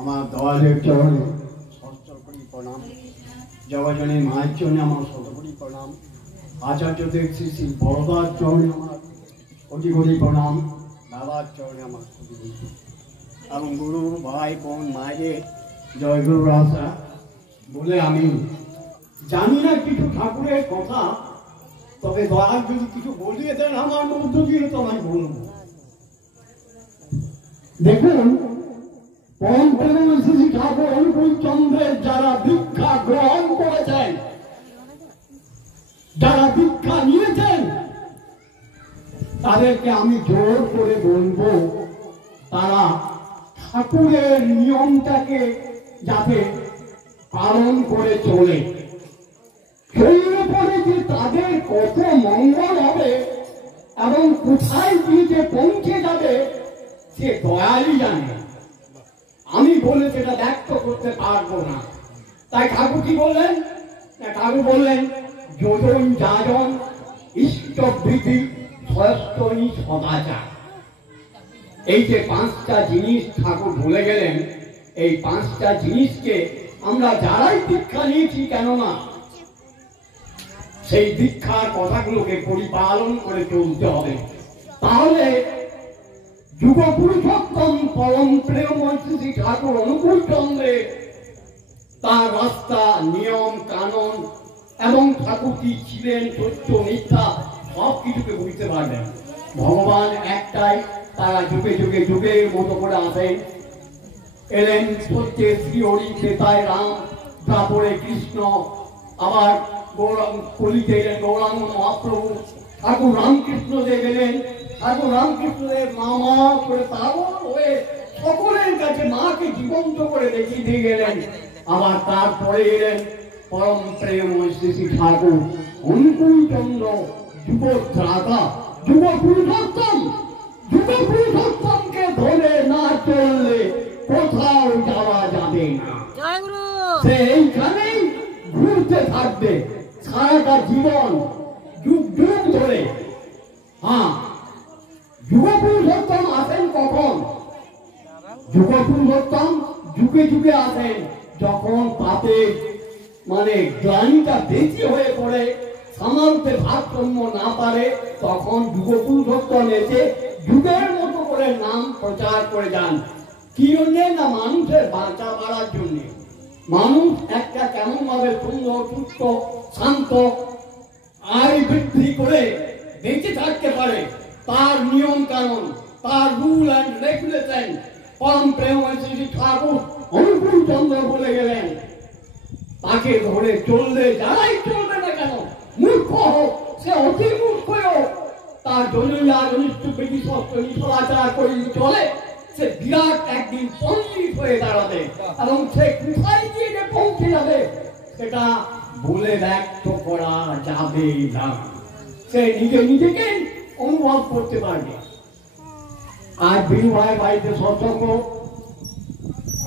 আমার দয়ালের চরণে সহস্র কোটি প্রণাম। জগজনী মায়ের চরণে আমার শত কোটি প্রণাম। আচার্যদের শ্রী শ্রী বড়দার চরণে আমার কোটি কোটি প্রণাম। বাবার চরণে আমার কোটি কোটি, এবং গুরু ভাই বোন মায়ের জয়গুরু রাজা বলে আমি জানি না কিছু ঠাকুরের কথা, তবে দয়াল যদি কিছু বলিয়ে দেন আমার মধ্য দিয়ে তো আমি বলবো। দেখুন, পরম প্রেমময় শ্রী ঠাকুর অনুকূল চন্দ্রের যারা দীক্ষা গ্রহণ করেছেন, যারা দীক্ষা নিয়েছেন, তাদেরকে আমি জোর করে বলবো তারা ঠাকুরের নিয়মটাকে যাতে পালন করে চলে। সেই উপরে যে তাদের কত মঙ্গল হবে এবং কোথায় গিয়ে যে পৌঁছে যাবে সে দয়ালই জানে। আমি বলে সেটা ব্যক্ত করতে পারবো না। তাই ঠাকুর কি বললেন? ঠাকুর বললেন, যোজন যাজন ইষ্টবৃদ্ধি সস্তনী সদাচার। এই যে পাঁচটা জিনিস ঠাকুর বলে গেলেন, এই পাঁচটা জিনিসকে আমরা যারাই দীক্ষা নিয়েছি, কেননা সেই দীক্ষার কথাগুলোকে পরিপালন করে চলতে হবে। তাহলে যুগ পুরুষোত্তম পরম প্রেমময় শ্রী ঠাকুর অনুকূল চন্দ্রে তার রাস্তা, নিয়ম কানুন এবং ঠাকুর কি ছিলেন, সত্য মিথ্যা সব কিছুকে বুঝতে পারবেন। ভগবান একটাই, তারা যুগে যুগে যুগের মতো করে আসেন। এলেন সত্যে শ্রী হরি, শ্বেতায় রাম, তারপরে কৃষ্ণ, আবার কলিতে এলেন গৌরাঙ্গ মহাপ্রভু। ঠাকুর রামকৃষ্ণ দেব এলেন, ঠাকুর রামকৃষ্ণদেব মামা করে পাগল হয়ে সকলের কাছে মাকে জীবন্ত করে দেখিয়ে দিয়ে গেলেন। আবার তারপরে এলেন পরম প্রেমময় শ্রী শ্রী ঠাকুর অনুকূল চন্দ্র, যুগত্রাতা, যুগ পুরুষোত্তম। যুগ পুরুষোত্তমকে ধরে না চললে কোথাও যাওয়া যাবে না। সে এইখানেই ঘুরতে থাকবে সারাটা জীবন, যুগ যুগ ধরে। হ্যাঁ, যুগ পুরুষোত্তম আসেন কখন? যুগ পুরুষোত্তম যুগে যুগে আসেন যখন পাপের গ্লানিটা বেশি হয়ে পড়ে, সামালতে ভারসাম্য না পারে, তখন যুগ পুরুষোত্তম এসে যুগের মতো করে নাম প্রচার করে যান। কি জন্যে? না মানুষের বাঁচা বাড়ার জন্য। মানুষ একটা কেমন ভাবে সুন্দর, সুস্থ, শান্ত, আয় বৃদ্ধি করে বেঁচে থাকতে পারে, তার নিয়ম কানুন, তার রুল অ্যান্ড রেগুলেশন পরম প্রেমময় শ্রী ঠাকুর অনুকূল চন্দ্র বলে গেলেন। তাকে ধরে চললে, যারাই চলবে না কেন, মূর্খ হোক, সে অতি মূর্খ হোক, তার জন্য সদাচার করে চলে, সে বিরাট একদিন পণ্ডিত হয়ে দাঁড়াবে। এবং সে কোথায় গিয়ে যে পৌঁছে যাবে সেটা বলে ব্যক্ত করা যাবে না। সে নিজে নিজেকে অনুভব করতে পারবে। আর বিনু ভাই বাড়িতে সৎসঙ্গ,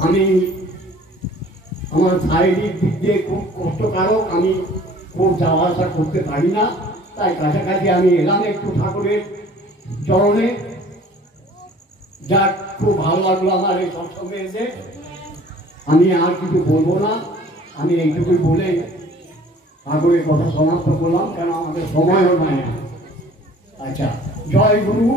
আমি আমার শারীরিক দিক দিয়ে খুব কষ্টকারক, আমি খুব যাওয়া আসা করতে পারি না। তাই কাছাকাছি আমি এলাম একটু ঠাকুরের চরণে। যাক, খুব ভালো লাগলো আমার এই সৎসঙ্গে এসে। আমি আর কিছু বলবো না, আমি এইটুকুই বলে ঠাকুরের কথা সমাপ্ত করলাম, কেন আমাদের সময়ও নাই। আচ্ছা, জয় গুরু।